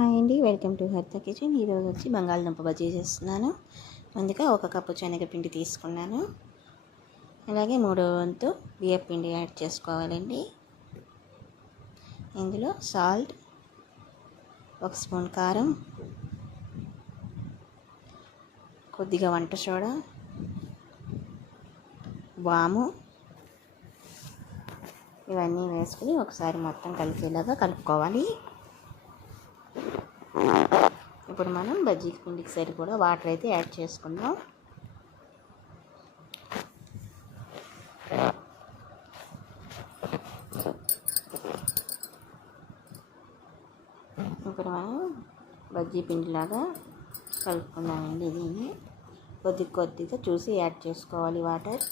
Hi అండి, welcome to హరిత kitchen. ఈరోజు వచ్చి బంగాళదుంప బజ్జీ చేస్తున్నాను. ముందుగా 1 కప్పు శనగపిండి తీసుకున్నాను. అలాగే 3వ వంతు బియ్యం పిండి యాడ్ చేసుకోవాలండి. ఇందులో సాల్ట్, 1 స్పూన్ కారం, కొద్దిగా వంట సోడా, వాము ఇవన్నీ వేసుకుని ఒకసారి మొత్తం కలిసేలాగా కలుపుకోవాలి. ఇప్పుడు మనం బజ్జీ పిండికి సరిపడా వాటర్ అయితే యాడ్ చేసుకుందాం. ఇప్పుడు మనం బజ్జీ పిండిలాగా కలుపుకుందామండి. దీన్ని కొద్దిగా చూసి యాడ్ చేసుకోవాలి వాటర్.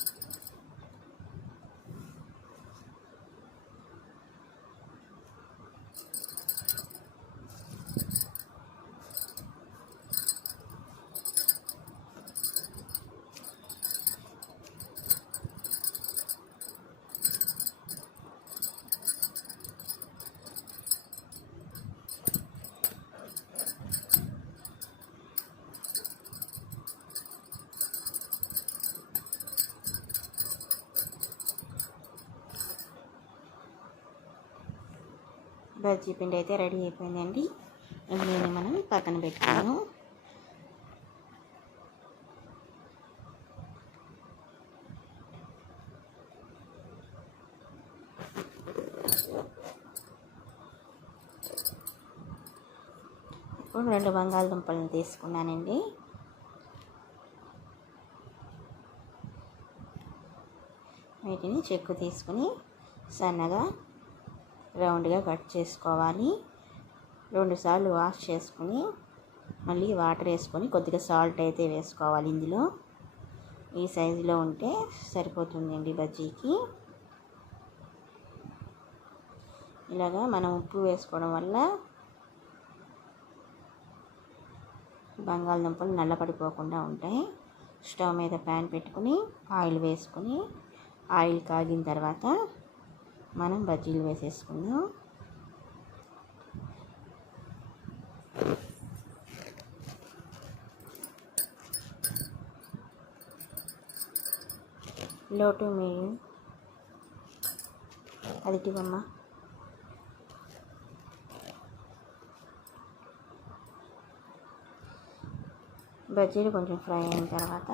బజ్జీ పిండి అయితే రెడీ అయిపోయిందండి. దీన్ని మనం పక్కన పెట్టుకున్నాము. ఇప్పుడు 2 బంగాళదుంపలను తీసుకున్నానండి. వీటిని చెక్కు తీసుకుని సన్నగా రౌండ్గా కట్ చేసుకోవాలి. 2 సార్లు వాష్ చేసుకుని మళ్ళీ వాటర్ వేసుకొని కొద్దిగా సాల్ట్ అయితే వేసుకోవాలి. ఇందులో ఈ సైజులో ఉంటే సరిపోతుందండి బజ్జీకి. ఇలాగా మనం ఉప్పు వేసుకోవడం వల్ల బంగాళదుంపలు నల్లపడిపోకుండా ఉంటాయి. స్టవ్ మీద ప్యాన్ పెట్టుకుని ఆయిల్ వేసుకుని ఆయిల్ కాగిన తర్వాత మనం బజ్జీలు వేసేసుకుందాం. లో టు మీడియం అది టివమ్మ. బజ్జీలు కొంచెం ఫ్రై అయిన తర్వాత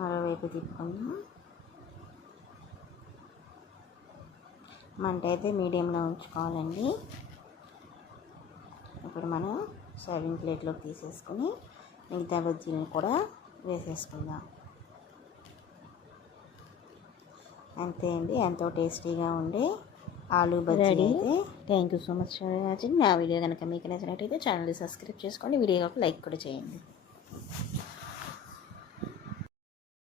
మరోవైపు తిప్పుకుందాం. మంట అయితే మీడియంలో ఉంచుకోవాలండి. ఇప్పుడు మనం సర్వింగ్ ప్లేట్లోకి తీసేసుకుని మిగతా బజ్జీలను కూడా వేసేసుకుందాం. అంతే అండి, ఎంతో టేస్టీగా ఉండే ఆలూ బజ్జీ అయితే. Thank you so much for watching. నా వీడియో కనుక మీకు నచ్చినట్టయితే ఛానల్ని సబ్స్క్రైబ్ చేసుకోండి. వీడియోకి లైక్ కూడా చేయండి.